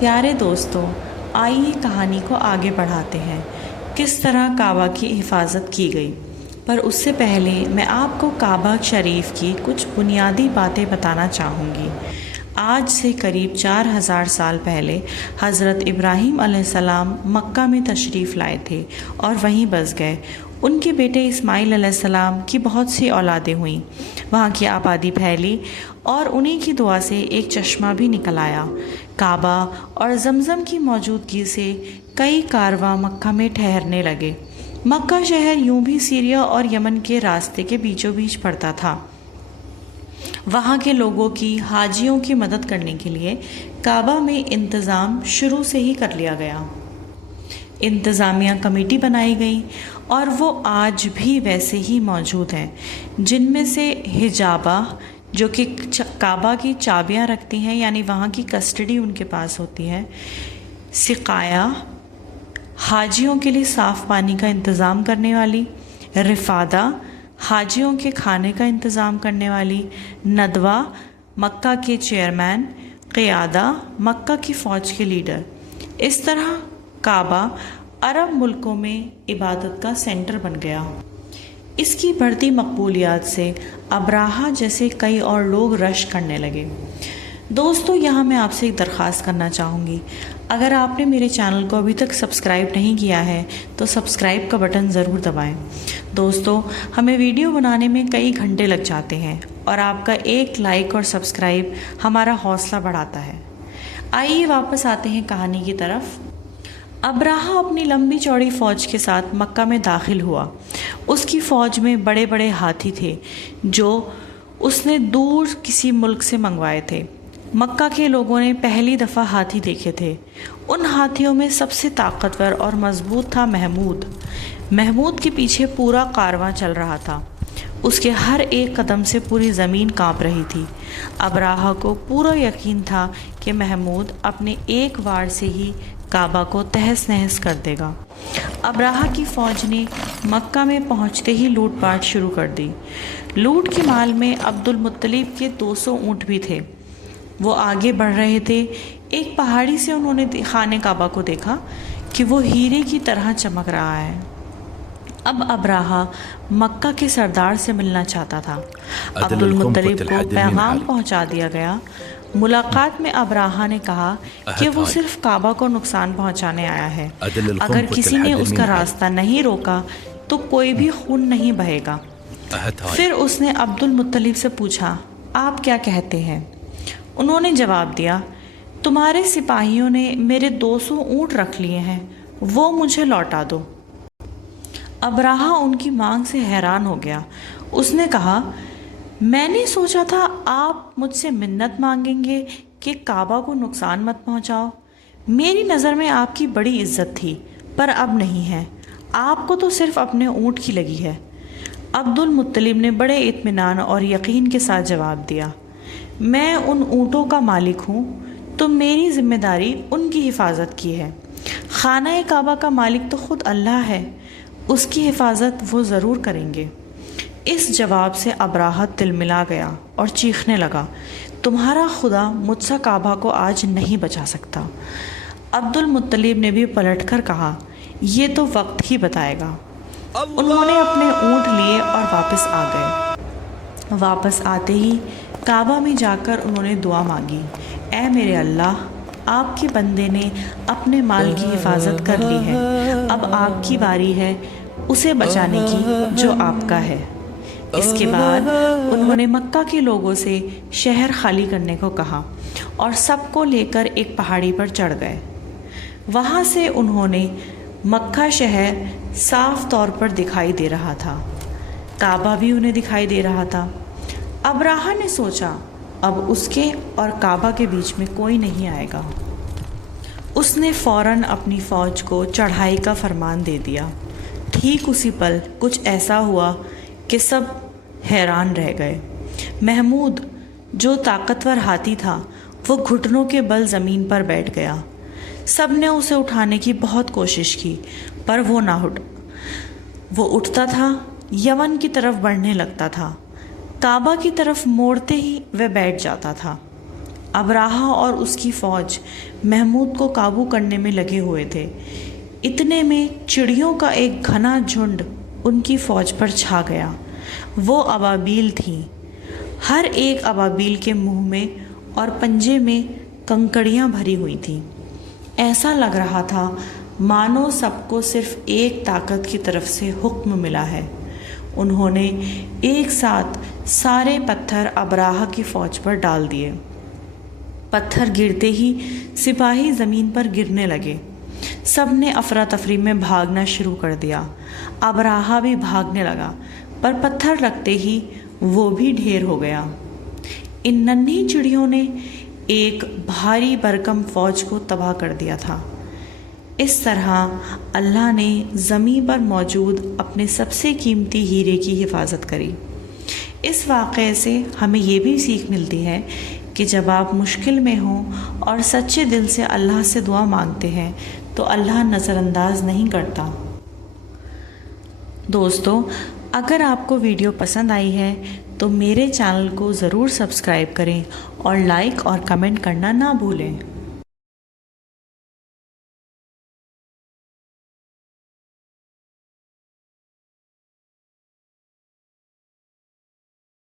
پیارے دوستوں، آئیے کہانی کو آگے بڑھاتے ہیں کس طرح کعبہ کی حفاظت کی گئی۔ پر اس سے پہلے میں آپ کو کعبہ شریف کی کچھ بنیادی باتیں بتانا چاہوں گی۔ آج سے قریب 4000 سال پہلے حضرت ابراہیم علیہ السلام مکہ میں تشریف لائے تھے اور وہیں بس گئے۔ ان کے بیٹے اسماعیل علیہ السلام کی بہت سی اولادیں ہوئیں، وہاں کی آبادی پھیلی اور انہی کی دعا سے ایک چشمہ بھی نکل آیا۔ کعبہ اور زمزم کی موجودگی سے کئی کارواں مکہ میں ٹھہرنے لگے۔ مکہ شہر یوں بھی سیریا اور یمن کے راستے کے بیچوں بیچ پڑتا تھا۔ وہاں کے لوگوں کی حاجیوں کی مدد کرنے کے لیے کعبہ میں انتظام شروع سے ہی کر لیا گیا۔ انتظامیہ کمیٹی بنائی گئی اور وہ آج بھی ویسے ہی موجود ہیں، جن میں سے حجابہ جو کہ کعبہ کی چابیاں رکھتی ہیں، یعنی وہاں کی کسٹڈی ان کے پاس ہوتی ہے، سقایا حاجیوں کے لیے صاف پانی کا انتظام کرنے والی، رفادہ حاجیوں کے کھانے کا انتظام کرنے والی، ندوہ مکہ کے چیئرمین، قیادہ مکہ کی فوج کے لیڈر۔ اس طرح کعبہ عرب ملکوں میں عبادت کا سینٹر بن گیا۔ اس کی بڑھتی مقبولیت سے ابراہہ جیسے کئی اور لوگ رش کرنے لگے۔ دوستو، یہاں میں آپ سے ایک درخواست کرنا چاہوں گی، اگر آپ نے میرے چینل کو ابھی تک سبسکرائب نہیں کیا ہے تو سبسکرائب کا بٹن ضرور دبائیں۔ دوستو، ہمیں ویڈیو بنانے میں کئی گھنٹے لگ جاتے ہیں اور آپ کا ایک لائک اور سبسکرائب ہمارا حوصلہ بڑھاتا ہے۔ آئیے واپس آتے ہیں کہانی کی طرف۔ ابراہہ اپنی لمبی چوڑی فوج کے ساتھ مکہ میں داخل ہوا۔ اس کی فوج میں بڑے بڑے ہاتھی تھے جو اس نے دور کسی ملک سے منگوائے تھے۔ مکہ کے لوگوں نے پہلی دفعہ ہاتھی دیکھے تھے۔ ان ہاتھیوں میں سب سے طاقتور اور مضبوط تھا محمود۔ محمود کے پیچھے پورا کارواں چل رہا تھا۔ اس کے ہر ایک قدم سے پوری زمین کانپ رہی تھی۔ ابراہہ کو پورا یقین تھا کہ محمود اپنے ایک وار سے ہی کعبہ کو تہس نہس کر دے گا۔ ابراہہ کی فوج نے مکہ میں پہنچتے ہی لوٹ پاٹ شروع کر دی۔ لوٹ کے مال میں عبد المطلب کے 200 اونٹ بھی تھے۔ وہ آگے بڑھ رہے تھے، ایک پہاڑی سے انہوں نے خانہ کعبہ کو دیکھا کہ وہ ہیرے کی طرح چمک رہا ہے۔ اب ابراہہ مکہ کے سردار سے ملنا چاہتا تھا۔ عبد المطلب کو پیغام پہنچا دیا گیا۔ ملاقات میں ابراہہ نے کہا کہ وہ صرف کعبہ کو نقصان پہنچانے آیا ہے۔ اگر کسی نے اس کا راستہ نہیں روکا تو کوئی بھی خون نہیں بہے گا۔ پھر اس نے عبد المطلب سے پوچھا، آپ کیا کہتے ہیں؟ انہوں نے جواب دیا، تمہارے سپاہیوں نے میرے 200 اونٹ رکھ لیے ہیں، وہ مجھے لوٹا دو۔ ابراہہ ان کی مانگ سے حیران ہو گیا۔ اس نے کہا، میں نے سوچا تھا آپ مجھ سے منت مانگیں گے کہ کعبہ کو نقصان مت پہنچاؤ۔ میری نظر میں آپ کی بڑی عزت تھی، پر اب نہیں ہے۔ آپ کو تو صرف اپنے اونٹ کی لگی ہے۔ عبد المطلب نے بڑے اطمینان اور یقین کے ساتھ جواب دیا، میں ان اونٹوں کا مالک ہوں، تو میری ذمہ داری ان کی حفاظت کی ہے۔ خانہ کعبہ کا مالک تو خود اللہ ہے، اس کی حفاظت وہ ضرور کریں گے۔ اس جواب سے ابراہہ تلملا گیا اور چیخنے لگا، تمہارا خدا مجھ سے کعبہ کو آج نہیں بچا سکتا۔ عبد المطلب نے بھی پلٹ کر کہا، یہ تو وقت ہی بتائے گا۔ انہوں نے اپنے اونٹ لیے اور واپس آ گئے۔ واپس آتے ہی کعبہ میں جا کر انہوں نے دعا مانگی، اے میرے اللہ، آپ کے بندے نے اپنے مال کی حفاظت کر لی ہے، اب آپ کی باری ہے اسے بچانے کی جو آپ کا ہے۔ اس کے بعد انہوں نے مکہ کے لوگوں سے شہر خالی کرنے کو کہا اور سب کو لے کر ایک پہاڑی پر چڑھ گئے۔ وہاں سے انہوں نے مکہ شہر صاف طور پر دکھائی دے رہا تھا، کعبہ بھی انہیں دکھائی دے رہا تھا۔ ابراہہ نے سوچا اب اس کے اور کعبہ کے بیچ میں کوئی نہیں آئے گا۔ اس نے فوراً اپنی فوج کو چڑھائی کا فرمان دے دیا۔ ٹھیک اسی پل کچھ ایسا ہوا کہ سب حیران رہ گئے۔ محمود جو طاقتور ہاتھی تھا وہ گھٹنوں کے بل زمین پر بیٹھ گیا۔ سب نے اسے اٹھانے کی بہت کوشش کی پر وہ نہ وہ اٹھتا تھا، یمن کی طرف بڑھنے لگتا تھا، کعبہ کی طرف موڑتے ہی وہ بیٹھ جاتا تھا۔ ابراہا اور اس کی فوج محمود کو قابو کرنے میں لگے ہوئے تھے۔ اتنے میں چڑیوں کا ایک گھنا جھنڈ ان کی فوج پر چھا گیا۔ وہ ابابیل تھیں۔ ہر ایک ابابیل کے منہ میں اور پنجے میں کنکڑیاں بھری ہوئی تھیں۔ ایسا لگ رہا تھا مانو سب کو صرف ایک طاقت کی طرف سے حکم ملا ہے۔ انہوں نے ایک ساتھ سارے پتھر ابراہا کی فوج پر ڈال دیے۔ پتھر گرتے ہی سپاہی زمین پر گرنے لگے۔ سب نے افراتفری میں بھاگنا شروع کر دیا۔ ابراہا بھی بھاگنے لگا، پر پتھر لگتے ہی وہ بھی ڈھیر ہو گیا۔ ان ننھی چڑیوں نے ایک بھاری بھرکم فوج کو تباہ کر دیا تھا۔ اس طرح اللہ نے زمین پر موجود اپنے سب سے قیمتی ہیرے کی حفاظت کری۔ اس واقعے سے ہمیں یہ بھی سیکھ ملتی ہے کہ جب آپ مشکل میں ہوں اور سچے دل سے اللہ سے دعا مانگتے ہیں تو اللہ نظر انداز نہیں کرتا۔ دوستو، اگر آپ کو ویڈیو پسند آئی ہے تو میرے چینل کو ضرور سبسکرائب کریں اور لائک اور کمنٹ کرنا نہ بھولیں۔